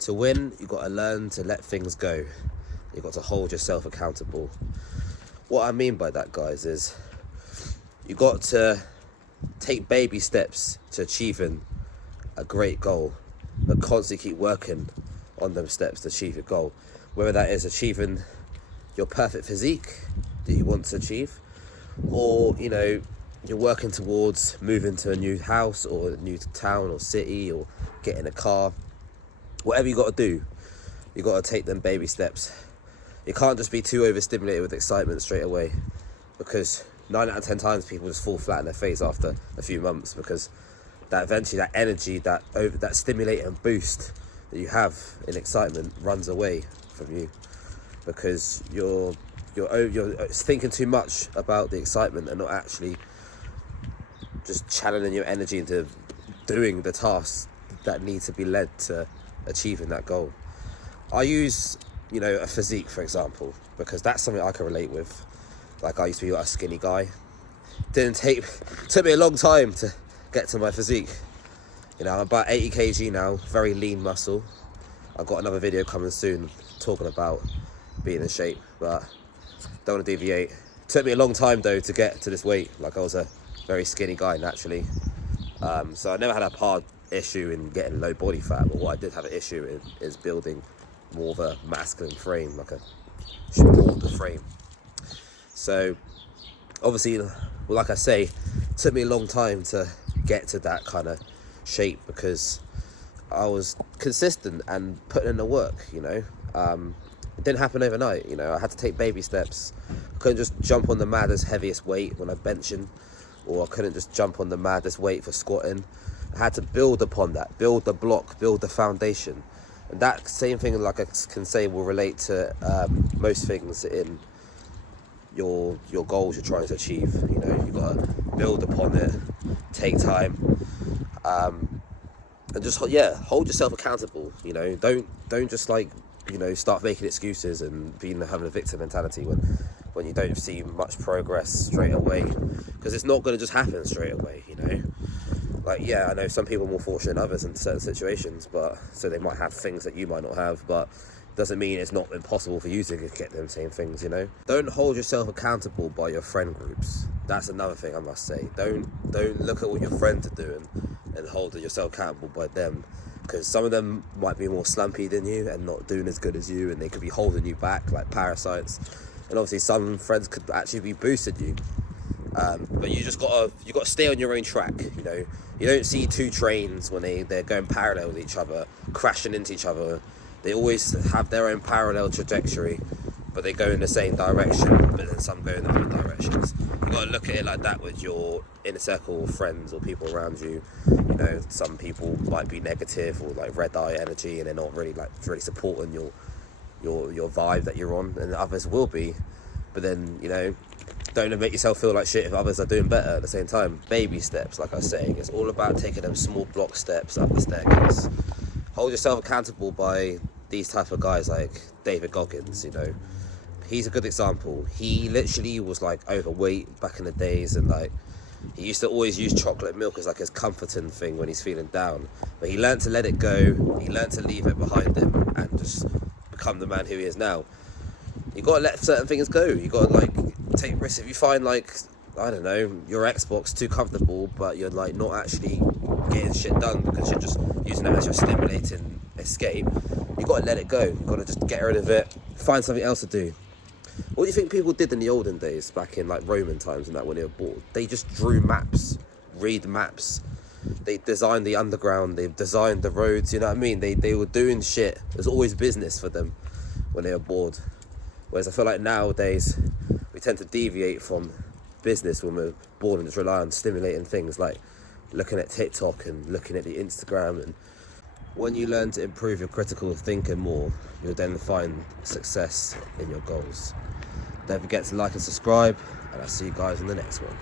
To win, you've got to learn to let things go. You've got to hold yourself accountable. What I mean by that, guys, is you've got to take baby steps to achieving a great goal, but constantly keep working on them steps to achieve your goal. Whether that is achieving your perfect physique that you want to achieve, or, you know, you're working towards moving to a new house or a new town or city, or getting a car. Whatever you got to do, you got to take them baby steps. You can't just be too overstimulated with excitement straight away, because 9 out of 10 times people just fall flat in their face after a few months, because that eventually that energy, that stimulating boost that you have in excitement runs away from you, because you're thinking too much about the excitement and not actually just channeling your energy into doing the tasks that need to be led to achieving that goal. I use, you know, a physique, for example, because that's something I can relate with. Like, I used to be a skinny guy. Took me a long time to get to my physique. You know, I'm about 80 kg now, very lean muscle. I've got another video coming soon talking about being in shape, but don't want to deviate. Took me a long time though to get to this weight. Like, I was a very skinny guy naturally. So I never had a hard issue in getting low body fat, but what I did have an issue in is building more of a masculine frame, like a shorter frame. So obviously, well, like I say, it took me a long time to get to that kind of shape, because I was consistent and putting in the work, you know. It didn't happen overnight, you know. I had to take baby steps. I couldn't just jump on the maddest, heaviest weight when I'm benching, or I couldn't just jump on the maddest weight for squatting. I had to build upon that, build the block, build the foundation. And that same thing, like I can say, will relate to most things in your goals you're trying to achieve. You know, you've got to build upon it, take time, and just, yeah, hold yourself accountable. You know, don't just, like, you know, start making excuses and having a victim mentality when you don't see much progress straight away, because it's not going to just happen straight away, you know. Like, yeah, I know some people are more fortunate than others in certain situations, but so they might have things that you might not have, but doesn't mean it's not impossible for you to get them same things, you know. Don't hold yourself accountable by your friend groups. That's another thing I must say. Don't look at what your friends are doing and hold yourself accountable by them, because some of them might be more slumpy than you and not doing as good as you, and they could be holding you back like parasites. And obviously some friends could actually be boosting you. But you gotta stay on your own track, you know. You don't see two trains when they're going parallel with each other, crashing into each other. They always have their own parallel trajectory, but they go in the same direction, but then some go in other directions. You gotta look at it like that with your inner circle of friends or people around you. You know, some people might be negative or like red eye energy, and they're not really supporting your vibe that you're on, and others will be. But then, you know, don't make yourself feel like shit if others are doing better at the same time. Baby steps, like I was saying, it's all about taking them small block steps up the staircase. Hold yourself accountable by these type of guys like David Goggins, you know. He's a good example. He literally was like overweight back in the days, and like he used to always use chocolate milk as like his comforting thing when he's feeling down. But he learned to let it go. He learned to leave it behind him and just become the man who he is now. You gotta let certain things go. You gotta like take risks. If you find, like, I don't know, your Xbox too comfortable, but you're like not actually getting shit done because you're just using it as your stimulating escape, you gotta let it go. You gotta just get rid of it. Find something else to do. What do you think people did in the olden days, back in like Roman times and that, when they were bored? They just drew maps, read maps. They designed the underground. They designed the roads. You know what I mean? They were doing shit. There's always business for them when they were bored. Whereas I feel like nowadays we tend to deviate from business when we're bored and just rely on stimulating things like looking at TikTok and looking at the Instagram. And when you learn to improve your critical thinking more, you'll then find success in your goals. Don't forget to like and subscribe, and I'll see you guys in the next one.